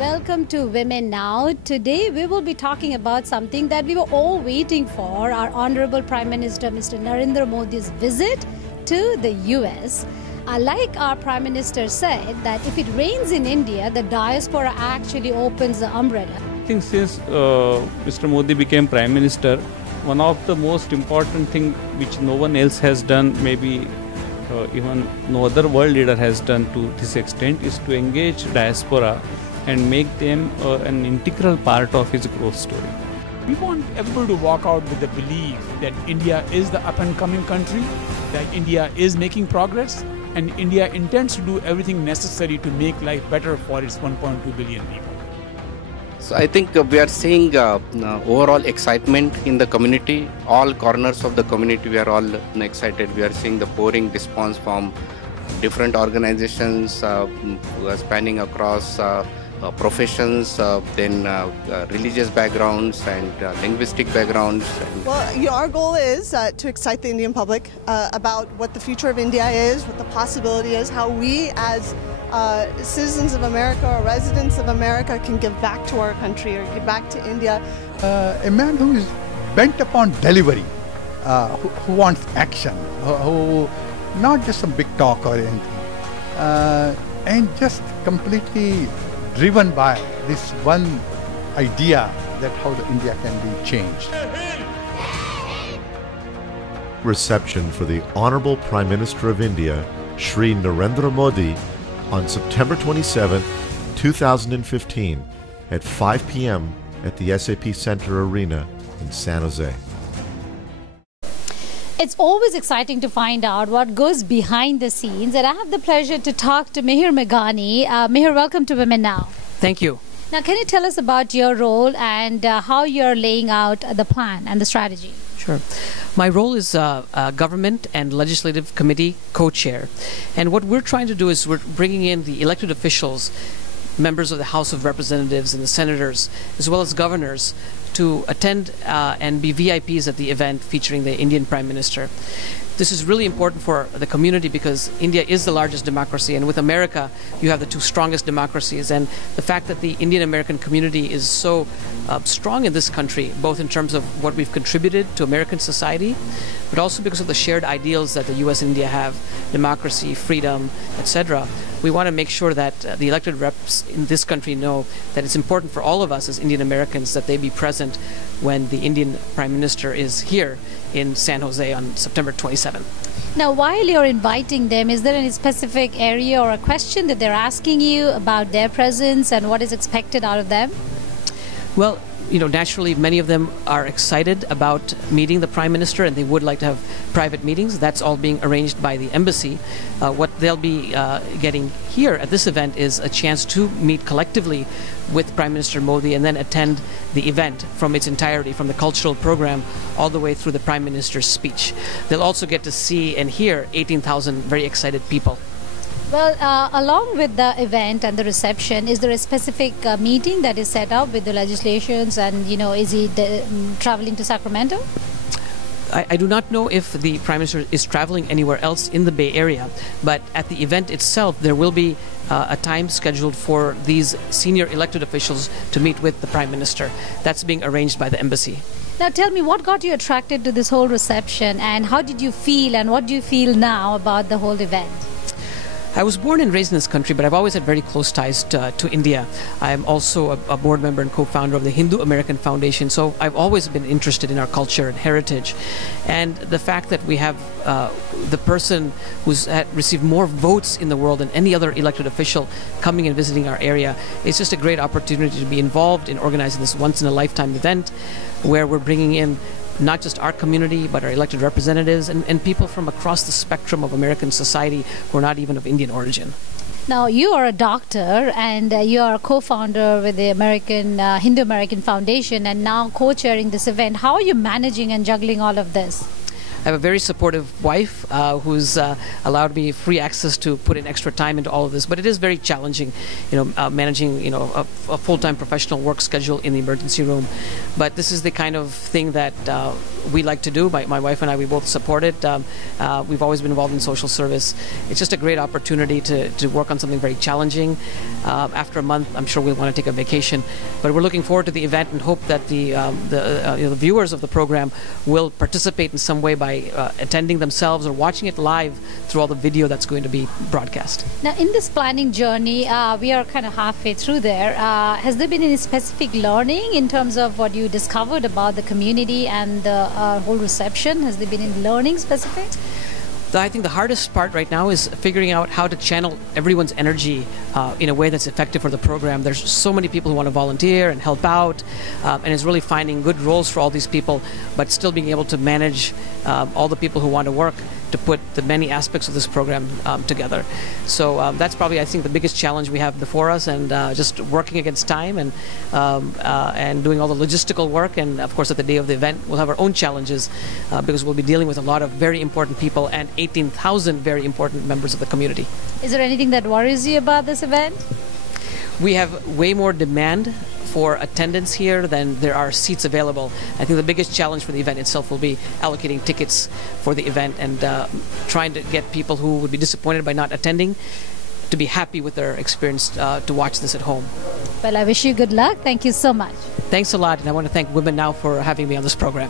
Welcome to Women Now. Today we will be talking about something that we were all waiting for, our Honorable Prime Minister Mr. Narendra Modi's visit to the US. Like our Prime Minister said, that if it rains in India, the diaspora actually opens the umbrella. I think since Mr. Modi became Prime Minister, one of the most important thing which no one else has done, maybe even no other world leader has done to this extent, is to engage diaspora and make them an integral part of his growth story. We want everybody to walk out with the belief that India is the up-and-coming country, that India is making progress, and India intends to do everything necessary to make life better for its 1.2 billion people. So I think we are seeing overall excitement in the community. All corners of the community, we are all excited. We are seeing the pouring response from different organizations spanning across professions, then religious backgrounds and linguistic backgrounds. Well, our goal is to excite the Indian public about what the future of India is, what the possibility is, how we as citizens of America or residents of America can give back to our country or give back to India. A man who is bent upon delivery, who wants action, who not just some big talk or anything, and just completely driven by this one idea that how the India can be changed. Reception for the Honorable Prime Minister of India, Shri Narendra Modi, on September 27, 2015 at 5 p.m. at the SAP Center Arena in San Jose. It's always exciting to find out what goes behind the scenes, and I have the pleasure to talk to Mihir Meghani. Mihir, welcome to Women Now. Thank you. Now, can you tell us about your role and how you're laying out the plan and the strategy? Sure. My role is Government and Legislative Committee co-chair. And what we're trying to do is we're bringing in the elected officials, members of the House of Representatives and the senators, as well as governors, to attend and be VIPs at the event featuring the Indian Prime Minister. This is really important for the community because India is the largest democracy, and with America you have the two strongest democracies, and the fact that the Indian American community is so strong in this country, both in terms of what we've contributed to American society, but also because of the shared ideals that the US and India have, democracy, freedom, etc. We want to make sure that the elected reps in this country know that it's important for all of us as Indian Americans that they be present when the Indian Prime Minister is here in San Jose on September 27th. Now, while you're inviting them, is there any specific area or a question that they're asking you about their presence and what is expected out of them? Well, naturally, many of them are excited about meeting the Prime Minister and they would like to have private meetings. That's all being arranged by the embassy. What they'll be getting here at this event is a chance to meet collectively with Prime Minister Modi and then attend the event from its entirety, from the cultural program all the way through the Prime Minister's speech. They'll also get to see and hear 18,000 very excited people. Well, along with the event and the reception, is there a specific meeting that is set up with the legislations, and is he traveling to Sacramento? I do not know if the Prime Minister is traveling anywhere else in the Bay Area, but at the event itself there will be a time scheduled for these senior elected officials to meet with the Prime Minister. That's being arranged by the embassy. Now tell me, what got you attracted to this whole reception, and how did you feel, and what do you feel now about the whole event? I was born and raised in this country, but I've always had very close ties to India. I'm also a board member and co-founder of the Hindu American Foundation, so I've always been interested in our culture and heritage. And the fact that we have the person who's received more votes in the world than any other elected official coming and visiting our area, it's just a great opportunity to be involved in organizing this once-in-a-lifetime event where we're bringing in not just our community, but our elected representatives and people from across the spectrum of American society who are not even of Indian origin. Now, you are a doctor and you are a co-founder with the Hindu American Foundation and now co-chairing this event. How are you managing and juggling all of this? I have a very supportive wife who's allowed me free access to put in extra time into all of this. But it is very challenging, managing, a full-time professional work schedule in the emergency room. But this is the kind of thing that we like to do. My wife and I, we both support it. We've always been involved in social service. It's just a great opportunity to work on something very challenging. After a month, I'm sure we'll want to take a vacation. But we're looking forward to the event and hope that the viewers of the program will participate in some way by attending themselves or watching it live through all the video that's going to be broadcast. Now, in this planning journey, we are kind of halfway through there. Has there been any specific learning in terms of what you discovered about the community and the whole reception? Has there been any learning specific? I think the hardest part right now is figuring out how to channel everyone's energy in a way that's effective for the program. There's so many people who want to volunteer and help out, and it's really finding good roles for all these people, but still being able to manage all the people who want to work to put the many aspects of this program together. So that's probably, I think, the biggest challenge we have before us, and just working against time and doing all the logistical work. And of course, at the day of the event, we'll have our own challenges because we'll be dealing with a lot of very important people and 18,000 very important members of the community. Is there anything that worries you about this event? We have way more demand for attendance here than there are seats available. I think the biggest challenge for the event itself will be allocating tickets for the event and trying to get people who would be disappointed by not attending to be happy with their experience to watch this at home. Well, I wish you good luck. Thank you so much. Thanks a lot, and I want to thank Womennow for having me on this program.